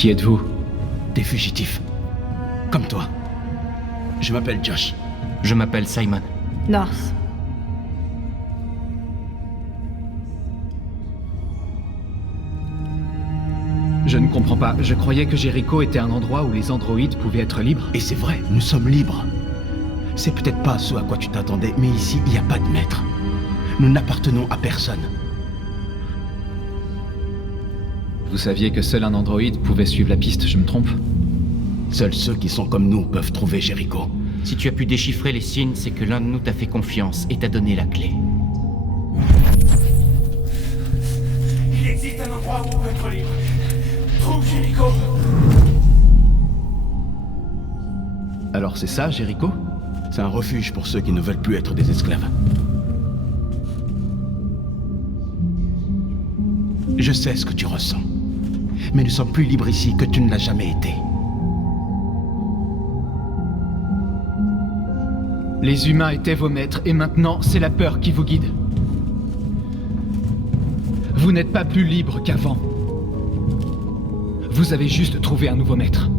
Qui êtes-vous? Des fugitifs. Comme toi. Je m'appelle Josh. Je m'appelle Simon. North. Je ne comprends pas. Je croyais que Jericho était un endroit où les androïdes pouvaient être libres. Et c'est vrai, nous sommes libres. C'est peut-être pas ce à quoi tu t'attendais, mais ici, il n'y a pas de maître. Nous n'appartenons à personne. Vous saviez que seul un androïde pouvait suivre la piste, je me trompe? Seuls ceux qui sont comme nous peuvent trouver Jericho. Si tu as pu déchiffrer les signes, c'est que l'un de nous t'a fait confiance et t'a donné la clé. Il existe un endroit où on peut être libre. Trouve Jericho. Alors c'est ça, Jericho? C'est un refuge pour ceux qui ne veulent plus être des esclaves. Je sais ce que tu ressens. Mais nous sommes plus libres ici que tu ne l'as jamais été. Les humains étaient vos maîtres, et maintenant, c'est la peur qui vous guide. Vous n'êtes pas plus libre qu'avant. Vous avez juste trouvé un nouveau maître.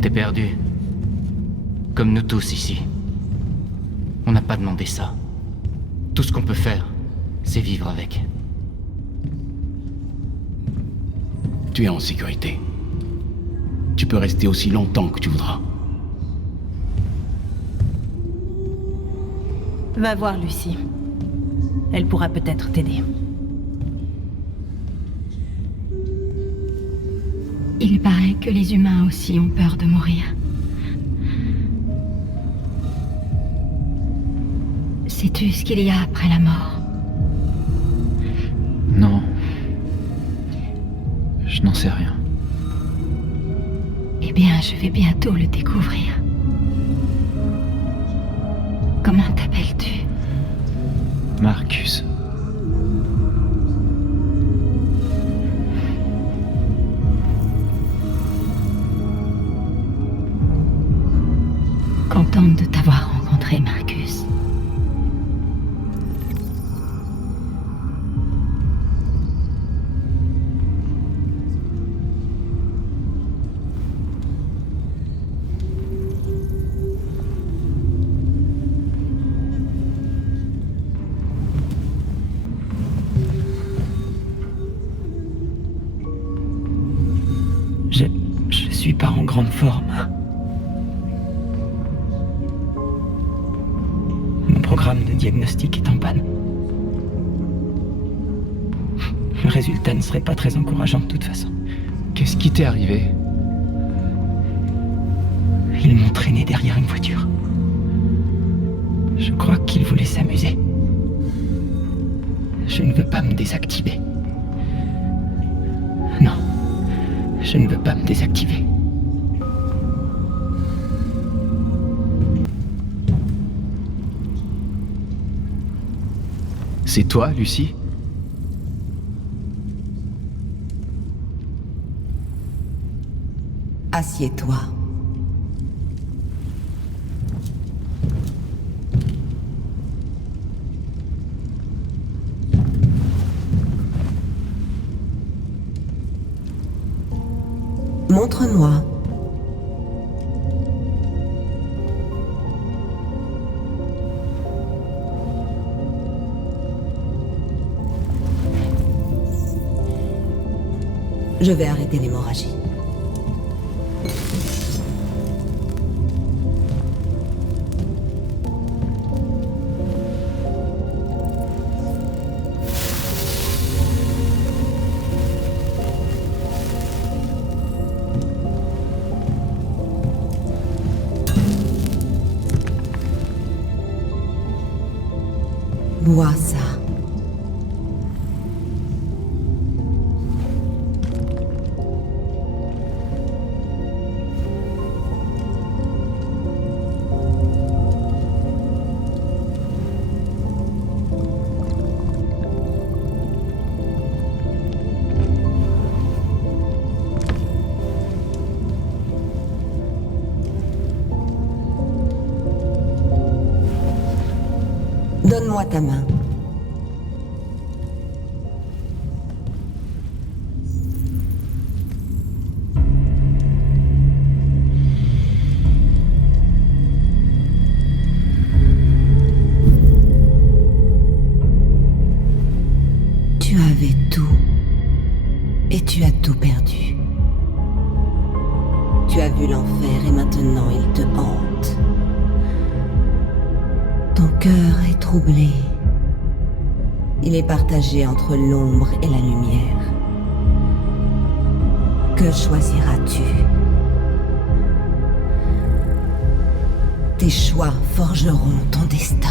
T'es perdu. Comme nous tous ici. On n'a pas demandé ça. Tout ce qu'on peut faire, c'est vivre avec. Tu es en sécurité. Tu peux rester aussi longtemps que tu voudras. Va voir Lucie. Elle pourra peut-être t'aider. Il paraît que les humains aussi ont peur de mourir. Sais-tu ce qu'il y a après la mort? Non. Je n'en sais rien. Eh bien, je vais bientôt le découvrir. Comment t'appelles-tu? Marcus. Contente de t'avoir rencontré, Marcus. Je suis pas en grande forme. Mon programme de diagnostic est en panne. Le résultat ne serait pas très encourageant de toute façon. Qu'est-ce qui t'est arrivé? Ils m'ont traîné derrière une voiture. Je crois qu'ils voulaient s'amuser. Je ne veux pas me désactiver. Non, je ne veux pas me désactiver. C'est toi, Lucie? Assieds-toi. Montre-moi. Je vais arrêter l'hémorragie. Bois ça. Donne-moi ta main. tout perdu. Tu as vu l'enfer et maintenant il te hante. Ton cœur est troublé. Il est partagé entre l'ombre et la lumière. Que choisiras-tu? Tes choix forgeront ton destin.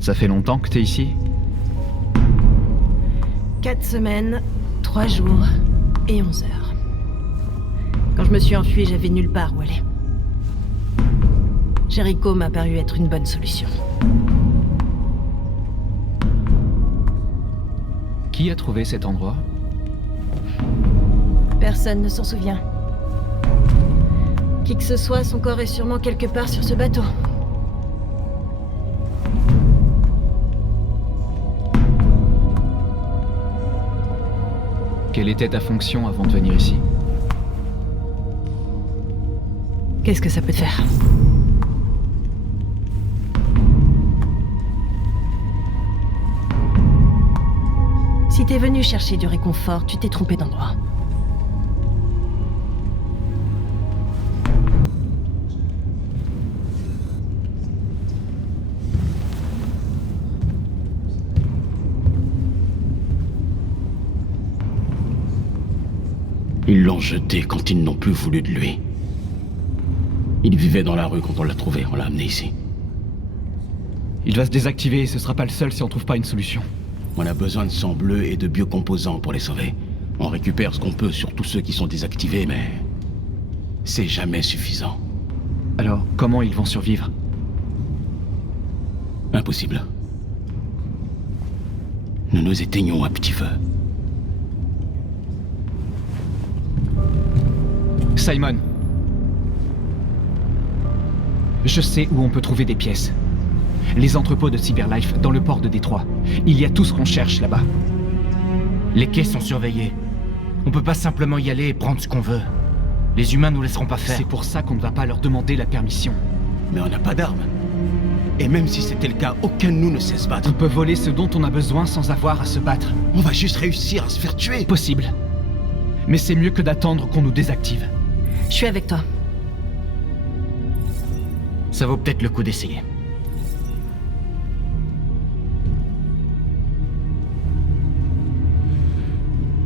Ça fait longtemps que t'es ici? 4 semaines, 3 jours et 11 heures. Quand je me suis enfuie, j'avais nulle part où aller. Jericho m'a paru être une bonne solution. Qui a trouvé cet endroit? Personne ne s'en souvient. Qui que ce soit, son corps est sûrement quelque part sur ce bateau. Quelle était ta fonction avant de venir ici? Qu'est-ce que ça peut te faire? Si t'es venu chercher du réconfort, tu t'es trompé d'endroit. Ils l'ont jeté quand ils n'ont plus voulu de lui. Il vivait dans la rue quand on l'a trouvé, on l'a amené ici. Il va se désactiver et ce sera pas le seul si on trouve pas une solution. On a besoin de sang bleu et de biocomposants pour les sauver. On récupère ce qu'on peut sur tous ceux qui sont désactivés, mais... c'est jamais suffisant. Alors, comment ils vont survivre? Impossible. Nous nous éteignons à petit feu. Simon. Je sais où on peut trouver des pièces. Les entrepôts de Cyberlife dans le port de Détroit. Il y a tout ce qu'on cherche là-bas. Les quais sont surveillés. On peut pas simplement y aller et prendre ce qu'on veut. Les humains nous laisseront pas faire. C'est pour ça qu'on ne va pas leur demander la permission. Mais on n'a pas d'armes. Et même si c'était le cas, aucun de nous ne sait se battre. On peut voler ce dont on a besoin sans avoir à se battre. On va juste réussir à se faire tuer. Possible. Mais c'est mieux que d'attendre qu'on nous désactive. Je suis avec toi. Ça vaut peut-être le coup d'essayer.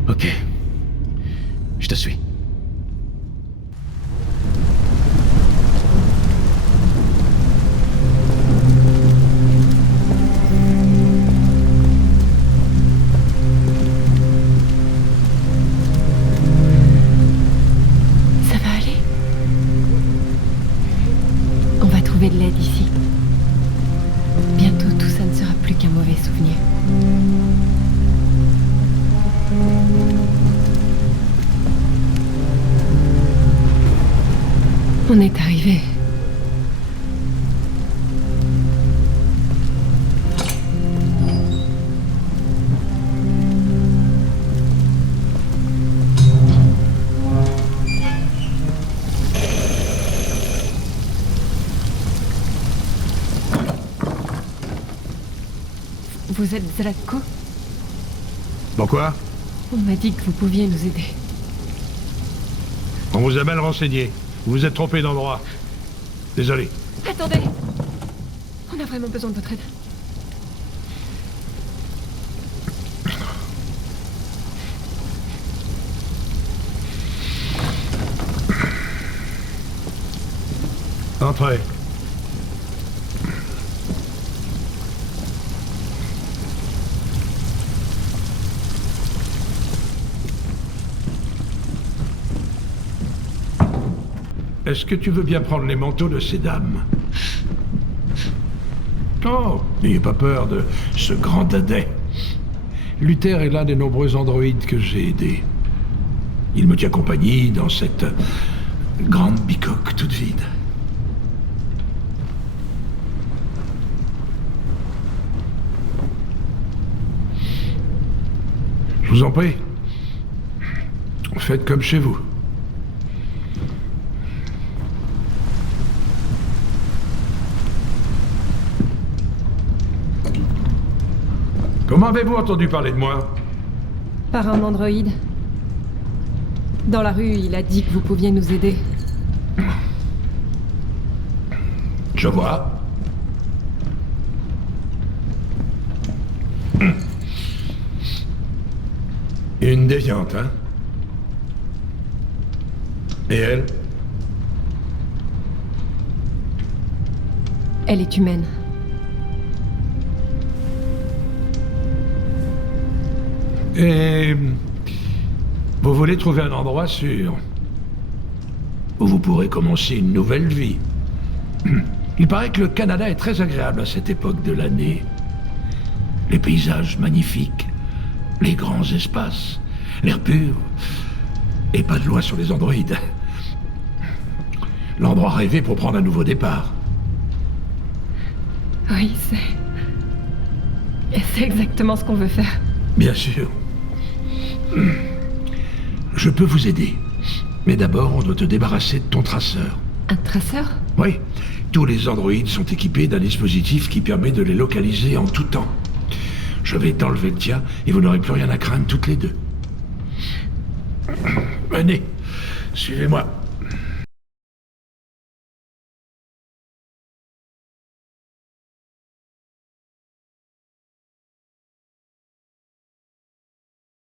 Ok. Je te suis. Ça va aller? On va trouver de l'aide ici. Bientôt, tout ça ne sera plus qu'un mauvais souvenir. On est arrivé. Vous êtes Zlatko? Pourquoi? On m'a dit que vous pouviez nous aider. On vous a mal renseigné. Vous vous êtes trompé d'endroit. Désolé. Attendez! On a vraiment besoin de votre aide. Entrez. Est-ce que tu veux bien prendre les manteaux de ces dames? Oh, n'ayez pas peur de ce grand dadais. Luther est l'un des nombreux androïdes que j'ai aidés. Il me tient compagnie dans cette grande bicoque toute vide. Je vous en prie. Faites comme chez vous. Comment avez-vous entendu parler de moi? Par un androïde. Dans la rue, il a dit que vous pouviez nous aider. Je vois. Une déviante, hein? Et elle? Elle est humaine. Et vous voulez trouver un endroit sûr où vous pourrez commencer une nouvelle vie. Il paraît que le Canada est très agréable à cette époque de l'année. Les paysages magnifiques, les grands espaces, l'air pur, et pas de loi sur les androïdes. L'endroit rêvé pour prendre un nouveau départ. Oui, c'est exactement ce qu'on veut faire. Bien sûr. Je peux vous aider. Mais d'abord, on doit te débarrasser de ton traceur. Un traceur? Oui. Tous les androïdes sont équipés d'un dispositif qui permet de les localiser en tout temps. Je vais t'enlever le tien et vous n'aurez plus rien à craindre toutes les deux. Venez, suivez-moi.